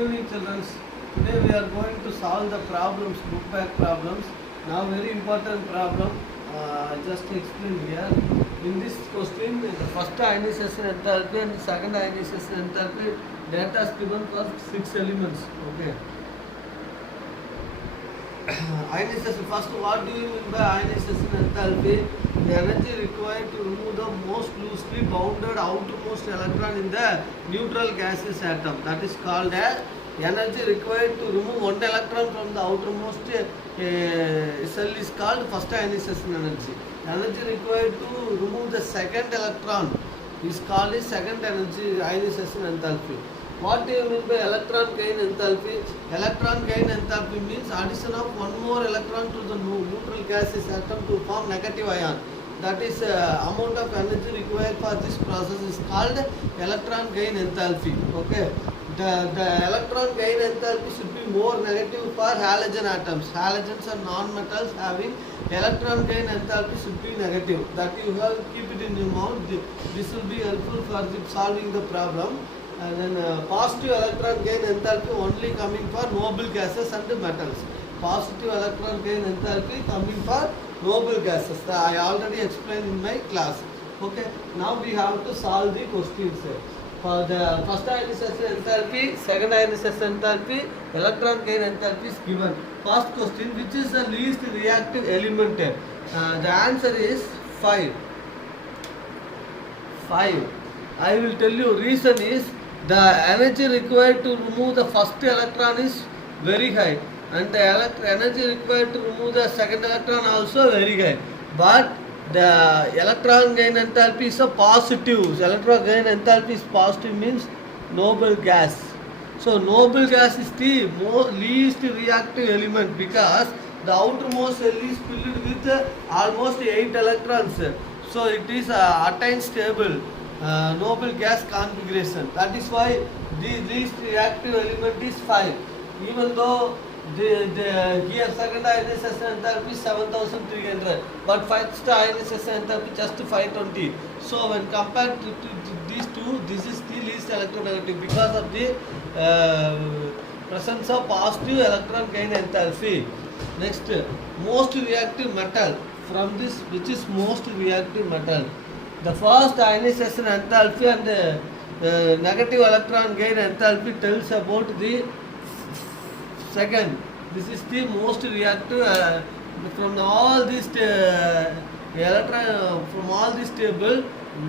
Good evening, children. Today we are going to solve the problems, book back problems. Now, very important problem. Just to explain here. In this question, the first ionization enthalpy and the second ionization enthalpy data is given for 6 elements. Okay. Ionization. First, what do you mean by ionization enthalpy? The energy required to remove the most loosely bounded outermost electron in the neutral gaseous atom. That is called as energy required to remove one electron from the outermost cell is called first ionization energy. Energy required to remove the second electron is called as second energy ionization enthalpy. What do you mean by electron gain enthalpy? Electron gain enthalpy means addition of one more electron to the neutral gaseous atom to form negative ion. That is amount of energy required for this process is called electron gain enthalpy. Okay. The electron gain enthalpy should be more negative for halogen atoms. Halogens are non-metals having electron gain enthalpy should be negative. That you have to keep it in your mind. This will be helpful for solving the problem. And then positive electron gain enthalpy only coming for noble gases and metals. Positive electron gain enthalpy coming for noble gases. I already explained in my class. Okay. Now we have to solve the questions. For the first ionization enthalpy, second ionization enthalpy, electron gain enthalpy is given. First question, which is the least reactive element? The answer is 5. 5. I will tell you reason is the energy required to remove the first electron is very high and the energy required to remove the second electron also very high. But the electron gain enthalpy is a positive. Electron gain enthalpy is positive means noble gas. So noble gas is the least reactive element because the outermost cell is filled with almost 8 electrons. So it is attained stable noble gas configuration. That is why the least reactive element is 5. Even though here second ionization enthalpy is 7300, but first ionization enthalpy just 520. So when compared to these two, this is the least electronegative because of the presence of positive electron gain enthalpy. Next, most reactive metal. From this, which is most reactive metal? The first ionization enthalpy and the negative electron gain enthalpy tells about the second. This is the most reactive from all these electron from all this table.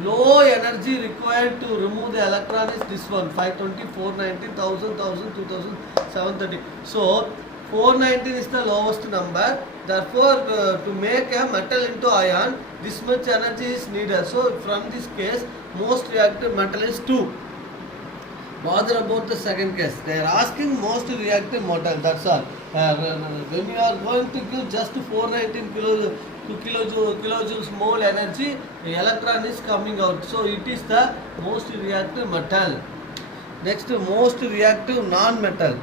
Low energy required to remove the electron is this one: 520, 490, 1000, 2000, 730. So 419 is the lowest number. Therefore, to make a metal into ion, this much energy is needed. So from this case, most reactive metal is 2. Bother about the second case. They are asking most reactive metal. That's all. When you are going to give just 419 kilojoules mole energy, the electron is coming out. So it is the most reactive metal. Next, most reactive non-metal.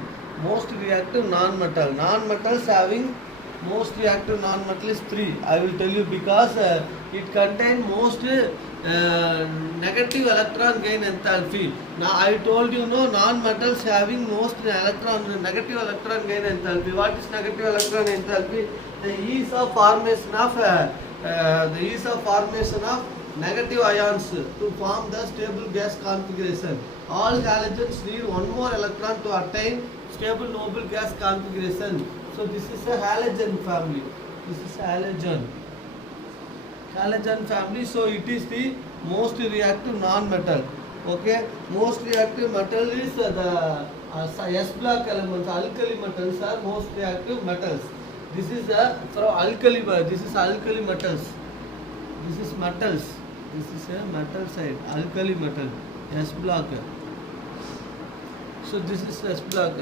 Most reactive non-metal. Non-metals having most reactive non-metal is 3. I will tell you because it contains most negative electron gain enthalpy. Now I told you non-metals having most negative electron gain enthalpy. What is negative electron enthalpy? The ease of formation of negative ions to form the stable gas configuration. All halogens need one more electron to attain stable noble gas configuration. So this is a halogen family. This is halogen family. So it is the most reactive non-metal. Okay, most reactive metal is the S block elements. Alkali metals are most reactive metals. This is from alkali. This is alkali metals. This is metals. This is a metal side. Alkali metal. S block. So this is S block.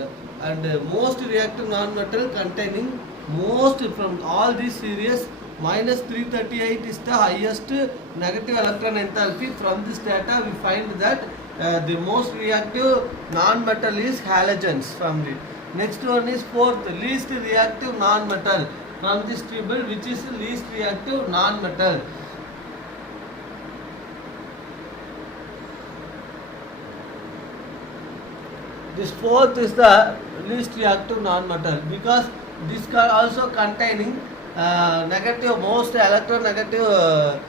And most reactive non-metal containing most from all these series minus 338 is the highest negative electron enthalpy. From this data we find that the most reactive non-metal is halogens family. Next one is fourth, least reactive non-metal. From this table, which is least reactive non-metal? This fourth is the least reactive non-metal because this also containing negative most electronegative.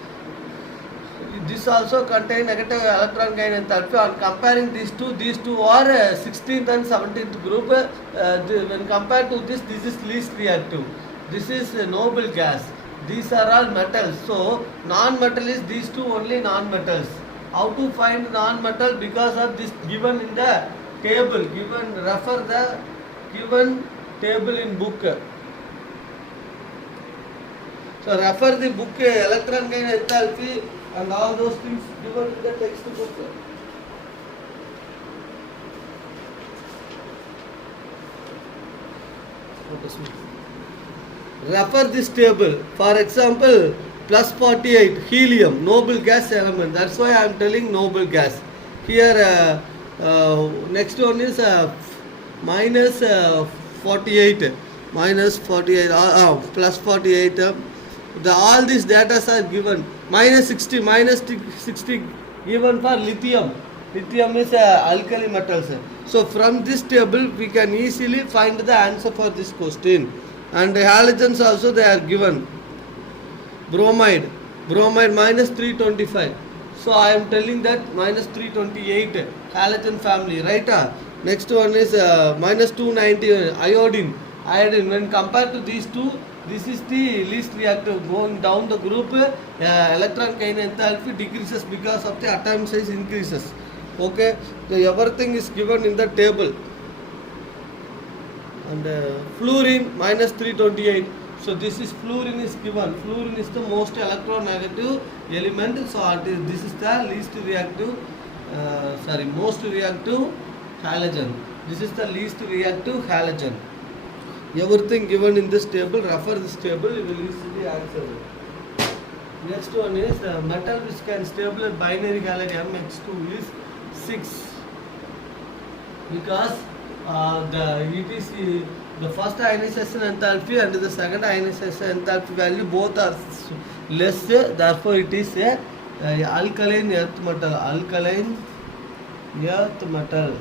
This also contain negative electron gain enthalpy. On comparing these two are 16th and 17th group. When compared to this is least reactive. This is a noble gas. These are all metals. So non-metal is these two only non-metals. How to find non-metal? Because of this given in the table. Given refer the given table in book. So refer the book electron gain enthalpy and all those things given in the textbook. Refer this table. For example, plus 48 helium, noble gas element. That's why I am telling noble gas. Here next one is minus 48. Minus 48 plus 48. All these data are given. Minus 60 given for lithium. Lithium is alkali metals. So from this table we can easily find the answer for this question. And the halogens also they are given. Bromide minus 325. So I am telling that minus 328 halogen family, right? Next one is minus 290 iodine. When compared to these two, this is the least reactive. Going down the group, electron gain enthalpy decreases because of the atom size increases. Okay, so everything is given in the table. And fluorine minus 328. So this is fluorine is given. Fluorine is the most electronegative element. So this is the least reactive. Most reactive halogen. This is the least reactive halogen. Everything given in this table. Refer this table. You will easily answer it. Next one is metal which can stable at binary halide MX2 is 6 because the first ionization enthalpy and the second ionization enthalpy value both are less. Therefore, it is a alkaline earth metal. Alkaline earth metal.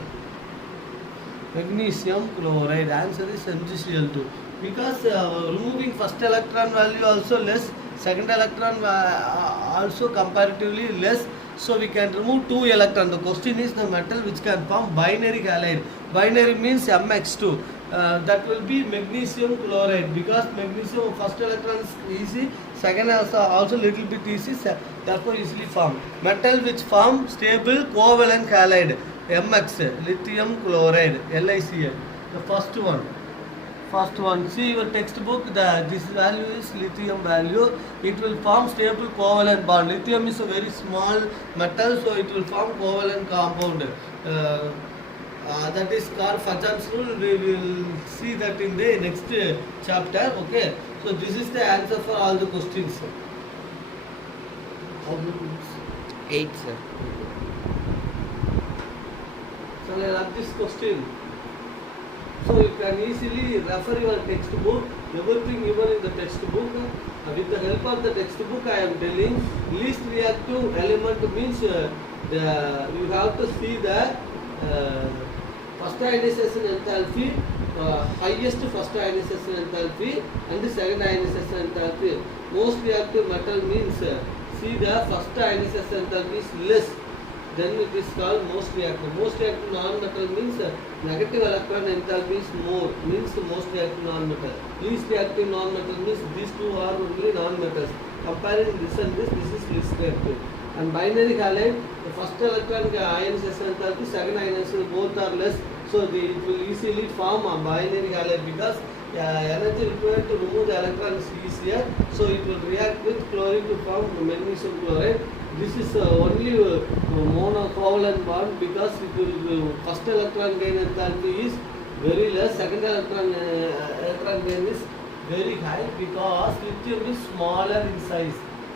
Magnesium chloride. Answer is MgCl2. Because removing first electron value also less, second electron also comparatively less. So we can remove 2 electrons. The question is the metal which can form binary halide. Binary means MX2. That will be magnesium chloride because magnesium first electron is easy, second also little bit easy, therefore easily formed. Metal which form stable covalent halide MX, lithium chloride, LiCl. The first one. See your textbook. This value is lithium value. It will form stable covalent bond. Lithium is a very small metal, so it will form covalent compound. That is called Fajans rule. We will see that in the next chapter. Okay. So this is the answer for all the questions. How many minutes? 8, sir. So I love this question. So you can easily refer your textbook, everything given in the textbook. With the help of the textbook, I am telling least reactive element means you have to see the first ionization enthalpy, highest first ionization enthalpy and the second ionization enthalpy. Most reactive metal means see the first ionization enthalpy is less. Then it is called most reactive. Most reactive non-metal means negative electron enthalpy is more, means most reactive non-metal. Least reactive non-metal means these two are only non-metals. Comparing this and this is least reactive. And binary halide, the first electron ionization enthalpy, second ionization both are less. So it will easily form a binary halide because energy required to remove the electron is easier. So it will react with chlorine to form magnesium chloride. This is only monocovalent bond because it will first electron gain enthalpy is very less, second electron gain is very high because lithium is smaller in size.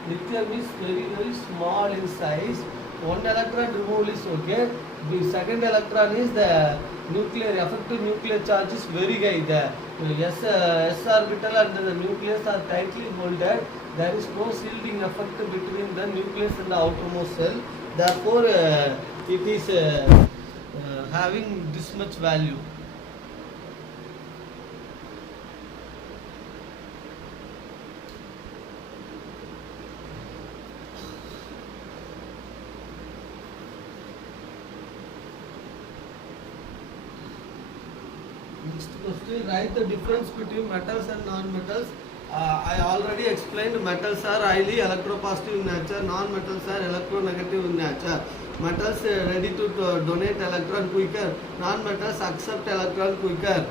Lithium is very small in size. One electron removal is okay. The second electron is the nuclear effective nuclear charge is very high. The s orbital and the nucleus are tightly molded. There is no shielding effect between the nucleus and the outermost cell. Therefore, it is having this much value. Next question, write the difference between metals and non-metals. I already explained metals are highly electropositive in nature, non-metals are electronegative in nature. Metals ready to donate electron quicker, non-metals accept electron quicker.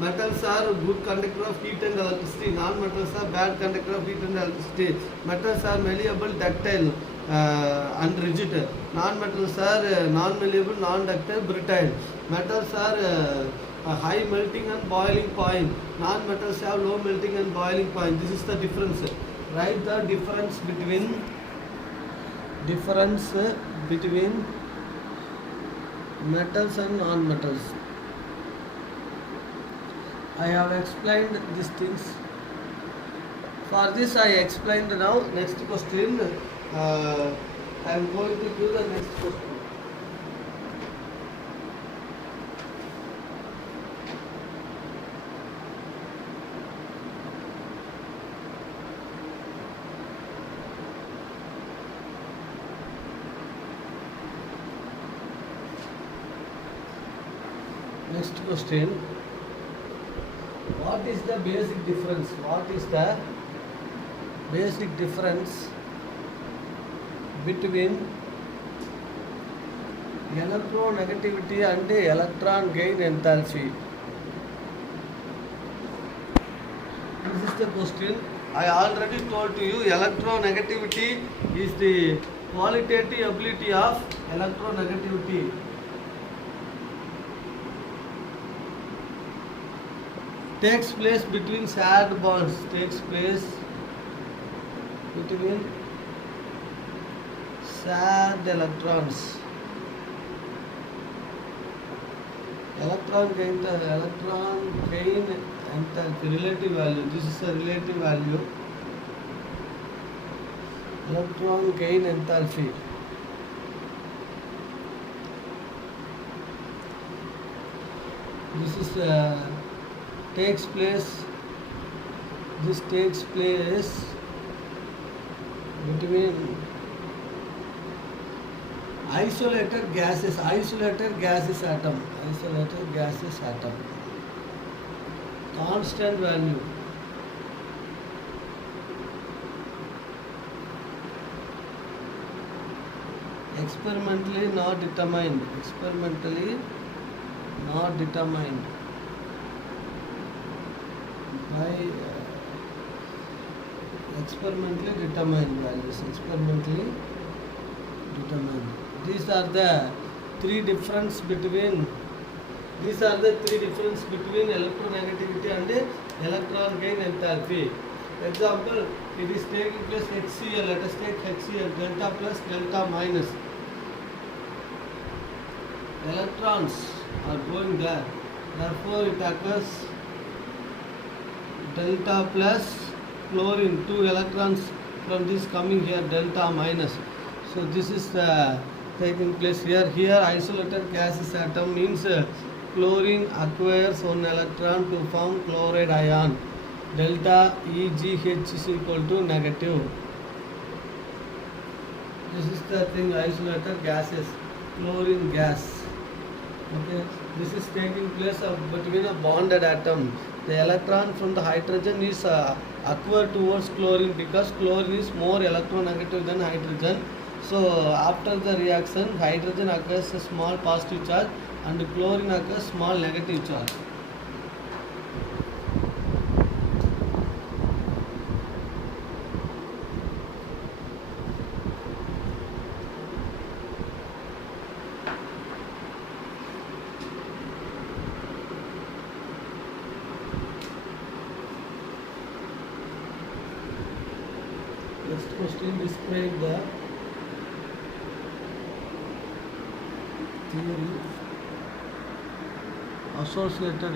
Metals are good conductor of heat and electricity, non-metals are bad conductor of heat and electricity. Metals are malleable, ductile and rigid. Non-metals are non-malleable, non-ductile, brittle. Metals are high melting and boiling point. Non-metals have low melting and boiling point. This is the difference. Write the difference between metals and non-metals. I have explained these things. For this I explained now. Next question. I am going to do the next question. Next question. What is the basic difference? What is the basic difference between electronegativity and electron gain enthalpy? This is the question. I already told to you electronegativity is the qualitative ability of electronegativity. Takes place between shared bonds. Takes place between shared electrons. Electron gain enthalpy, relative value. This is a relative value. Electron gain enthalpy. This is takes place between isolated gases atom. Constant value. Experimentally not determined. By experimentally determined values. These are the three difference between electronegativity and electron gain enthalpy. Example, it is taking place HCl. Let us take HCl, delta plus, delta minus. Electrons are going there. Therefore, it occurs delta plus chlorine, 2 electrons from this coming here, delta minus. So this is taking place here. Here isolated gases atom means chlorine acquires 1 electron to form chloride ion. Delta EGH is equal to negative. This is the thing, isolated gases, chlorine gas. Okay, this is taking place between a bonded atom. The electron from the hydrogen is acquired towards chlorine because chlorine is more electronegative than hydrogen. So after the reaction, hydrogen acquires a small positive charge and chlorine acquires small negative charge. Next question, describe the theory associated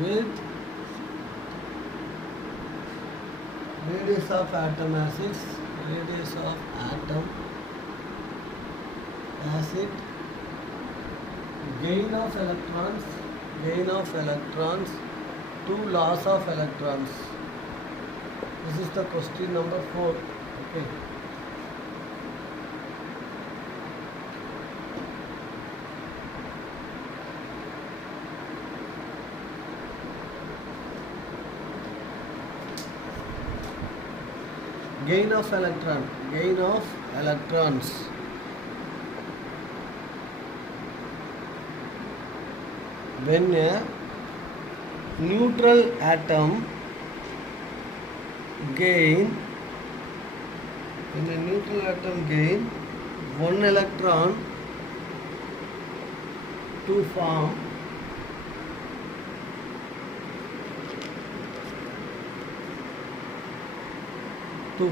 with radius of atom axis, radius of atom acid, gain of electrons, to loss of electrons. This is the question number 4. Okay. Gain of electrons. When a neutral atom gain one electron to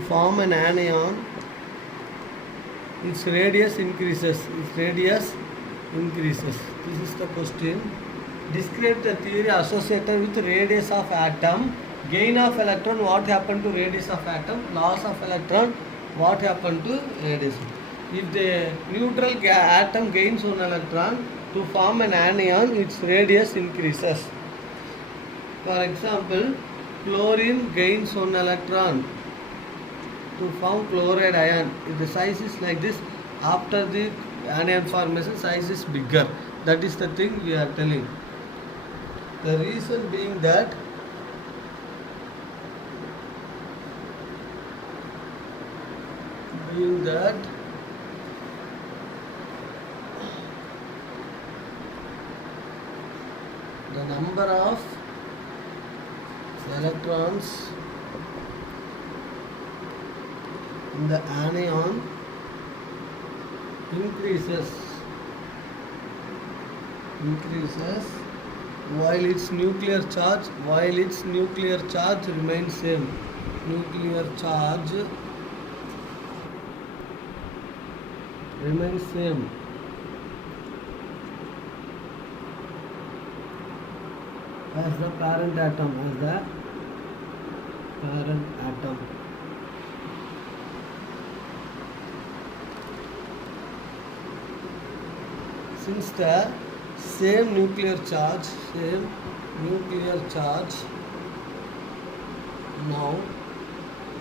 form an anion, its radius increases. This is the question. Describe the theory associated with radius of atom. Gain of electron, what happened to radius of atom? Loss of electron, what happened to radius? If the neutral atom gains one electron to form an anion, its radius increases. For example, chlorine gains one electron to form chloride ion. If the size is like this, after the anion formation, size is bigger. That is the thing we are telling. The reason being that the number of electrons in the anion increases while its nuclear charge remains same. Nuclear charge remains same. As the parent atom. Since the same nuclear charge now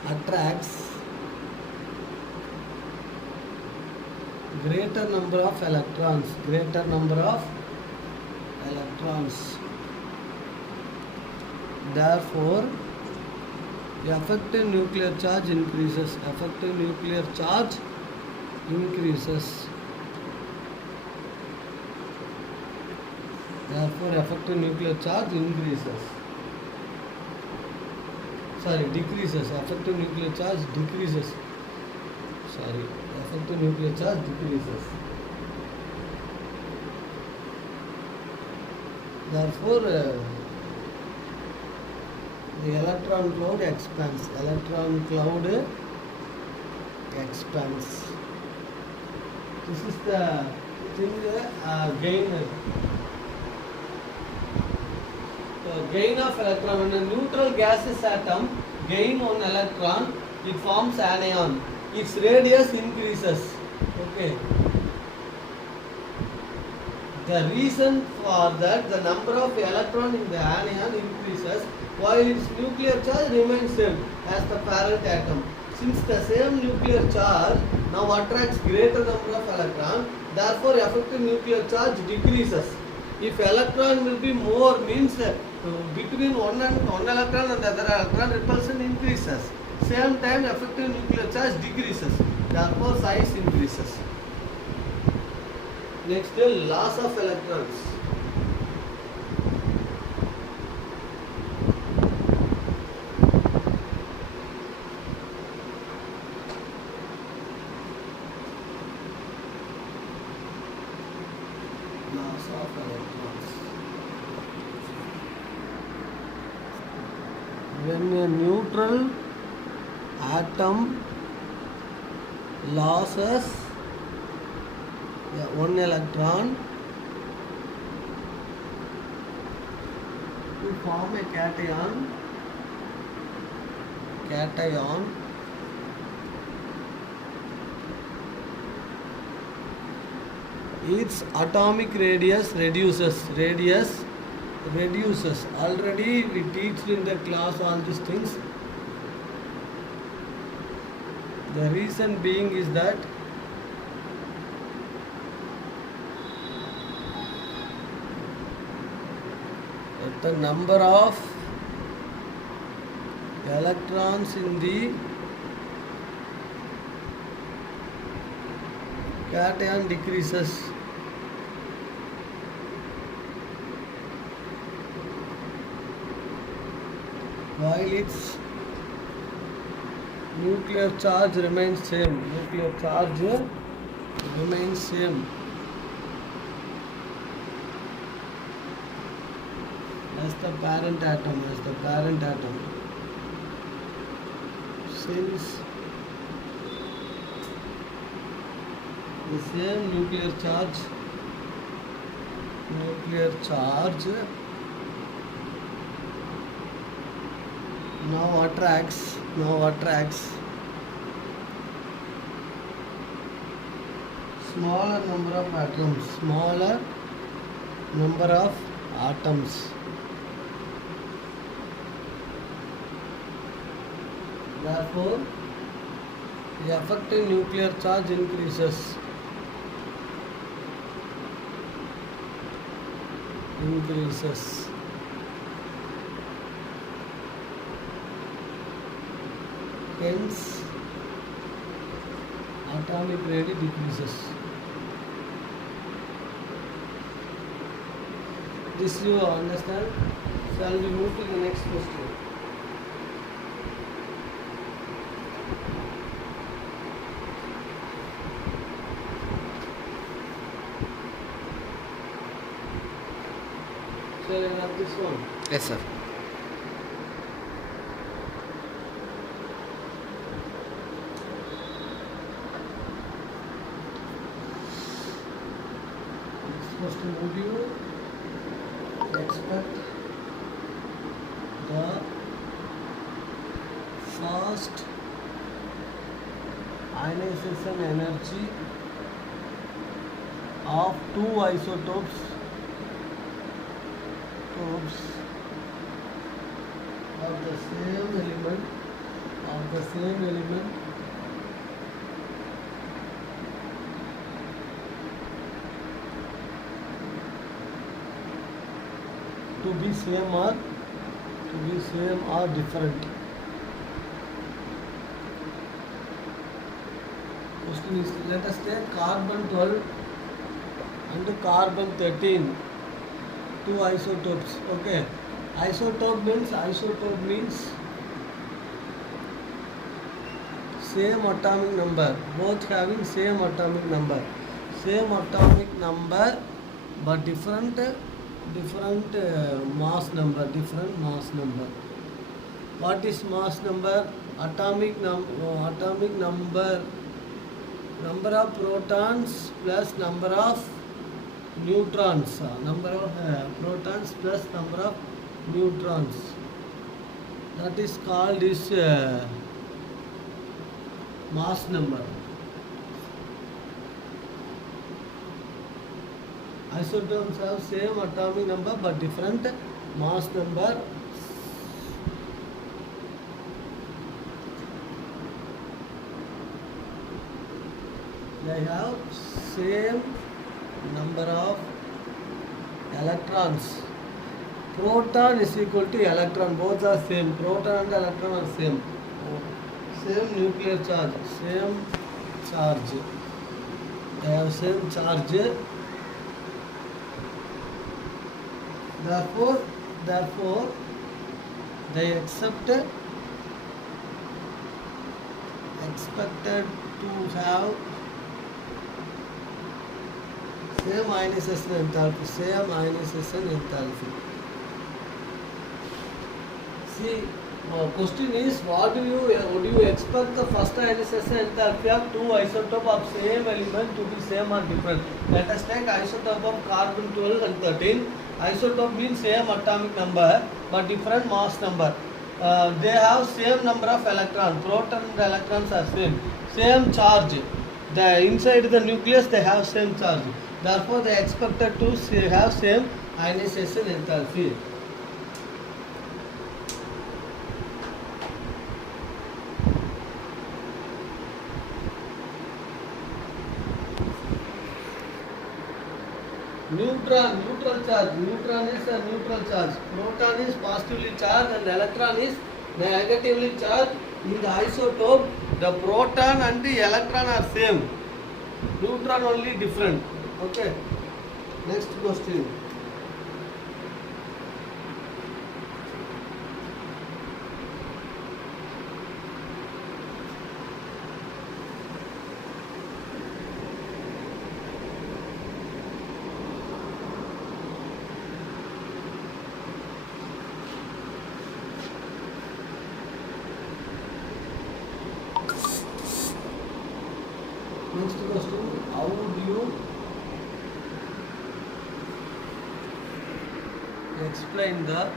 attracts greater number of electrons. Therefore, the effective nuclear charge increases. Therefore, effective nuclear charge decreases. Effective nuclear charge decreases. Therefore, the electron cloud expands. This is the thing, gain of electron. When a neutral gaseous atom gain one electron, it forms anion. Its radius increases. Okay. The reason for that, the number of electrons in the anion increases while its nuclear charge remains same as the parent atom. Since the same nuclear charge now attracts greater number of electrons, therefore effective nuclear charge decreases. If electron will be more, means between one electron and the other electron, repulsion increases. Same time effective nuclear charge decreases. Therefore size increases. Next, loss of electrons. When a neutral atom loses one electron to form a cation, its atomic radius reduces. Already we teach in the class all these things. The reason being is that the number of electrons in the cation decreases. While its nuclear charge remains same. As the parent atom. Since the same nuclear charge now attracts smaller number of atoms. Therefore, the effective nuclear charge increases. Hence, atomic radius decreases. This you understand? Shall we move to the next question? Shall I have this one? Yes, sir. Question: would you expect the fast ionization energy of two isotopes of the same element to be same or different? Question is, let us take carbon 12 and carbon 13, two isotopes. Okay, isotope means same atomic number, both having same atomic number, but different mass number. What is mass number? Atomic number of protons plus number of neutrons. Protons plus number of neutrons. That is called mass number. Isotopes have same atomic number but different mass number. They have same number of electrons. Proton is equal to electron. Both are same. Proton and electron are same. Same nuclear charge. They have same charge. Therefore, they expected to have same ionization enthalpy. See, question is, would you expect the first ionization enthalpy of two isotopes of same element to be same or different? Let us take isotope of carbon 12 and 13. Isotope means same atomic number but different mass number. They have same number of electrons. Proton and electrons are same charge. The inside the nucleus they have same charge. Therefore, they expected to have same ionization enthalpy. Neutral charge. Neutron is a neutral charge. Proton is positively charged and electron is negatively charged. In the isotope, the proton and the electron are same. Neutron only different. Okay. Next question. Next question, how would you explain the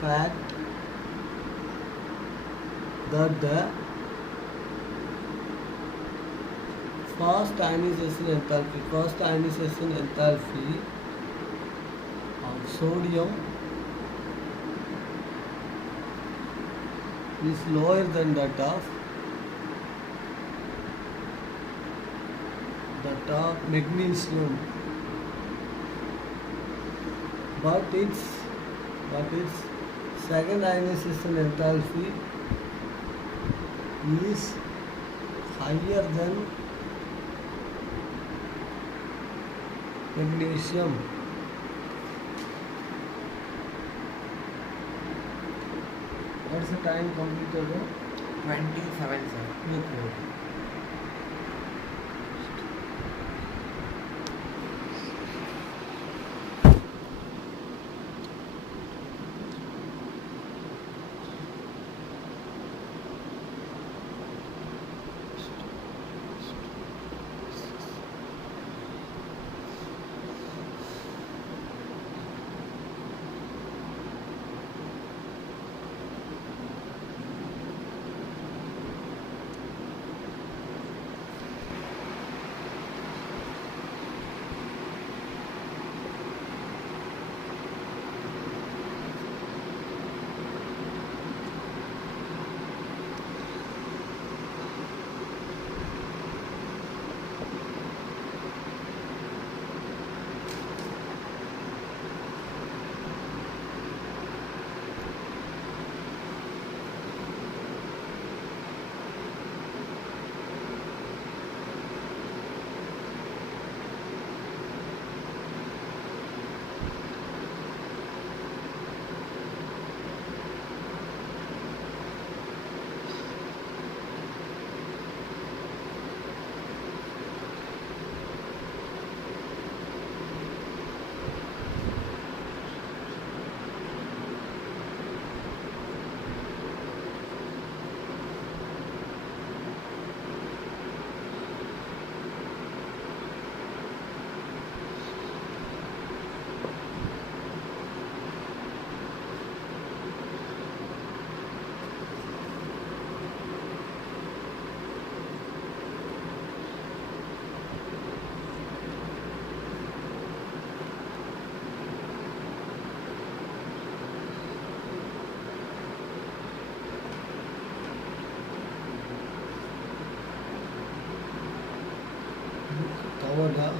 fact that the first ionization enthalpy of sodium is lower than that of magnesium, but its second ionization enthalpy is higher than magnesium. What's the time completed? 27, sir. Okay. Covered, huh?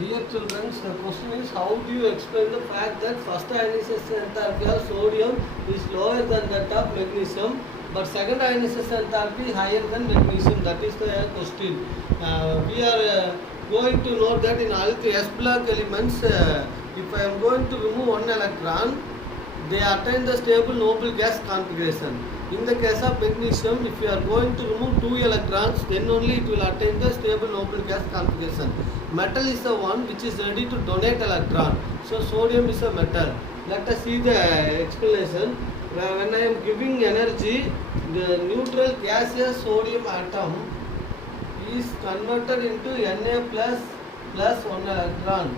Dear children, the question is how do you explain the fact that first ionization enthalpy of sodium is lower than that of magnesium, but second ionization enthalpy is higher than magnesium? That is the question. We are going to note that in all the S block elements, if I am going to remove one electron, they attain the stable noble gas configuration. In the case of magnesium, if you are going to remove 2 electrons, then only it will attain the stable noble gas configuration. Metal is the one which is ready to donate electron. So sodium is a metal. Let us see the explanation. When I am giving energy, the neutral gaseous sodium atom is converted into Na plus 1 electron.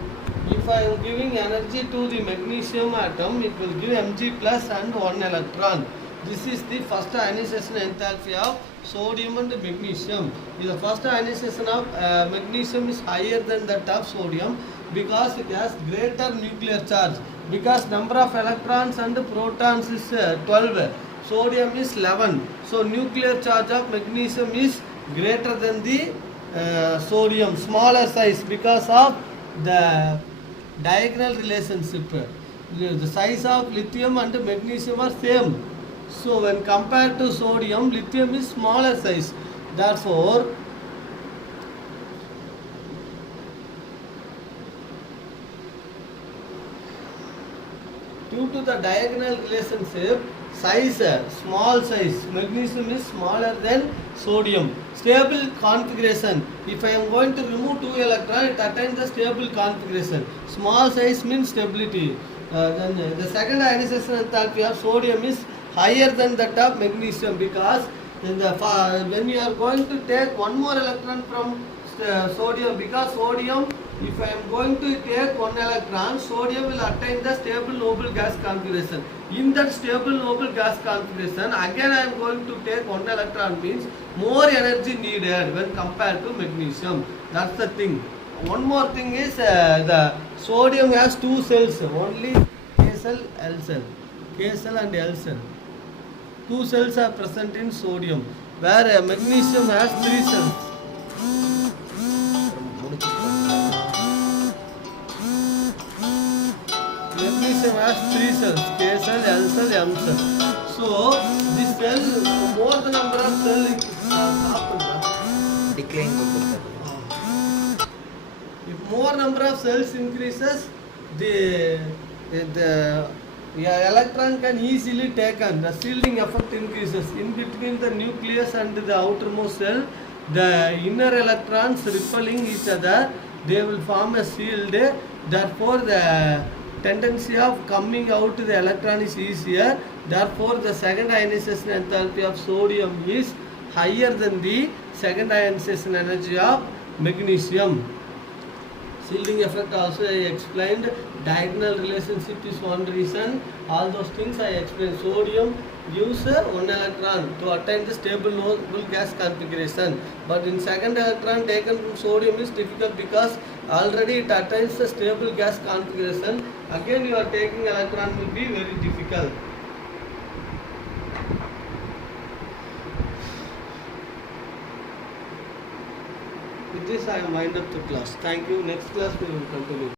If I am giving energy to the magnesium atom, it will give Mg plus and 1 electron. This is the first ionization enthalpy of sodium and magnesium. The first ionization of magnesium is higher than that of sodium because it has greater nuclear charge. Because number of electrons and protons is 12, sodium is 11. So nuclear charge of magnesium is greater than the sodium, smaller size because of the diagonal relationship. The size of lithium and magnesium are same. So when compared to sodium, lithium is smaller size. Therefore, due to the diagonal relationship, size, small size, magnesium is smaller than sodium. Stable configuration. If I am going to remove 2 electrons, it attains the stable configuration. Small size means stability. Then the second ionization enthalpy of sodium is higher than that of magnesium because when you are going to take one more electron from sodium, because sodium, if I am going to take 1 electron, sodium will attain the stable noble gas configuration. In that stable noble gas configuration, again I am going to take 1 electron, means more energy needed when compared to magnesium. That's the thing. One more thing is the sodium has 2 cells, only K cell, L cell. K cell and L cell. 2 cells are present in sodium, where magnesium has 3 cells. Magnesium has 3 cells, K cell, L cell, M cell. So this cell, more the number of cells decline. if more number of cells increases, the electron can easily taken. The shielding effect increases. In between the nucleus and the outermost cell, the inner electrons repelling each other, they will form a shield. Therefore, the tendency of coming out the electron is easier. Therefore, the second ionization enthalpy of sodium is higher than the second ionization energy of magnesium. Shielding effect also I explained. Diagonal relationship is one reason. All those things I explained. Sodium gives 1 electron to attain the stable noble gas configuration. But in second electron taken from sodium is difficult because already it attains the stable gas configuration. Again you are taking electron will be very difficult. With this I wind up the class. Thank you. Next class we will continue.